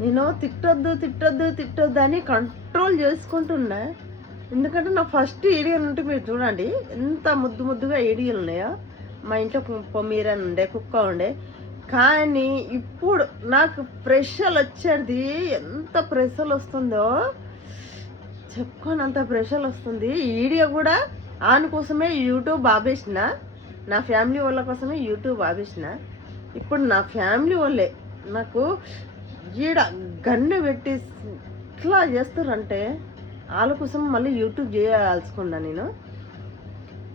నేను తిట్టొద్దు తిట్టొద్దు తిట్టొద్దు అని కంట్రోల్ చేసుకుంటున్నా. ఎందుకంటే నా ఫస్ట్ ఏడియలు ఉంటే మీరు చూడండి ఎంత ముద్దు ముద్దుగా ఏడియలు ఉన్నాయో. మా ఇంట్లో పొమ్మీరని ఉండే, కుక్క ఉండే. కానీ ఇప్పుడు నాకు ప్రెషర్ వచ్చేది, ఎంత ప్రెషర్ వస్తుందో చెప్పుకొని అంత ప్రెషర్ వస్తుంది. ఈ వీడియో కూడా ఆన్ కోసమే యూట్యూబ్ ఆపేసిన, నా ఫ్యామిలీ వాళ్ళ కోసమే యూట్యూబ్ ఆపేసిన. ఇప్పుడు నా ఫ్యామిలీ వాళ్ళే నాకు ఈడ గన్ను పెట్టి ఇట్లా చేస్తారంటే వాళ్ళ కోసం మళ్ళీ యూట్యూబ్ చేయాల్సుకున్నా నేను.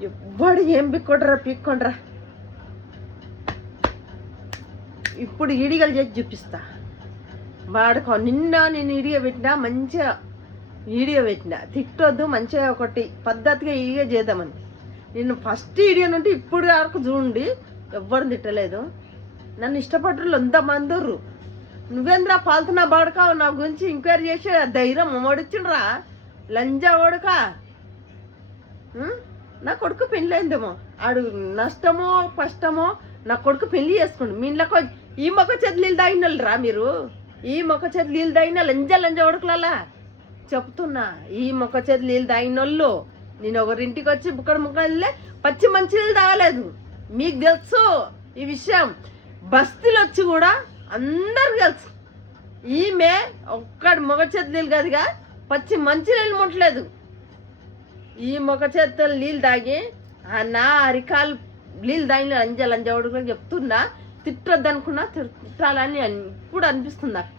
ఎవ్వడు ఏం పిక్కొండ్రా. ఇప్పుడు ఈడిగలు చేసి చూపిస్తా. వాడుకో నిన్న నేను వీడియో పెట్టినా, మంచిగా వీడియో పెట్టినా, తిట్టొద్దు మంచిగా ఒకటి పద్ధతిగా వీడియో చేద్దామని. నేను ఫస్ట్ వీడియో నుండి ఇప్పుడు వరకు చూడండి ఎవ్వరు తిట్టలేదు. నన్ను ఇష్టపడ్డలు ఎంతమంది. నువ్వేంద్రా పాల్తున్నా బాడక నా గురించి ఎంక్వైరీ చేసే ధైర్యం మడిచిండ్రా లంజా వాడుక. నా కొడుకు పెళ్ళైందేమో, ఆడు నష్టమో కష్టమో నా కొడుకు పెళ్లి చేసుకోండి. మీ ఇంట్లో ఈ మొక్క చేతి నీళ్ళు తాగిన రా మీరు, ఈ మొక్క చేతి నీళ్ళు తాగిన లంజా వడుకులలా చెప్తున్నా. ఈ మొక్క చేతి నీళ్ళు తాగిన వాళ్ళు నేను ఒకరింటికి వచ్చి బుక్కడ ముక్కలే పచ్చి మంచి నీళ్ళు తాగలేదు. మీకు తెలుసు ఈ విషయం. బస్తీలు వచ్చి కూడా అందరు తెలుసు. ఈమె ఒక్కడి మొగ చేతి నీళ్ళు కాదుగా పచ్చి మంచి నీళ్ళు ముట్టలేదు. ఈ మొగ చేతులు నీళ్ళు తాగి నా అరికాలు నీళ్ళు తాగిన లంజా వడుకులు చెప్తున్నా. తిట్టొద్దు అనుకున్నా, తిట్టాలని ఇప్పుడు అనిపిస్తుంది నాకు.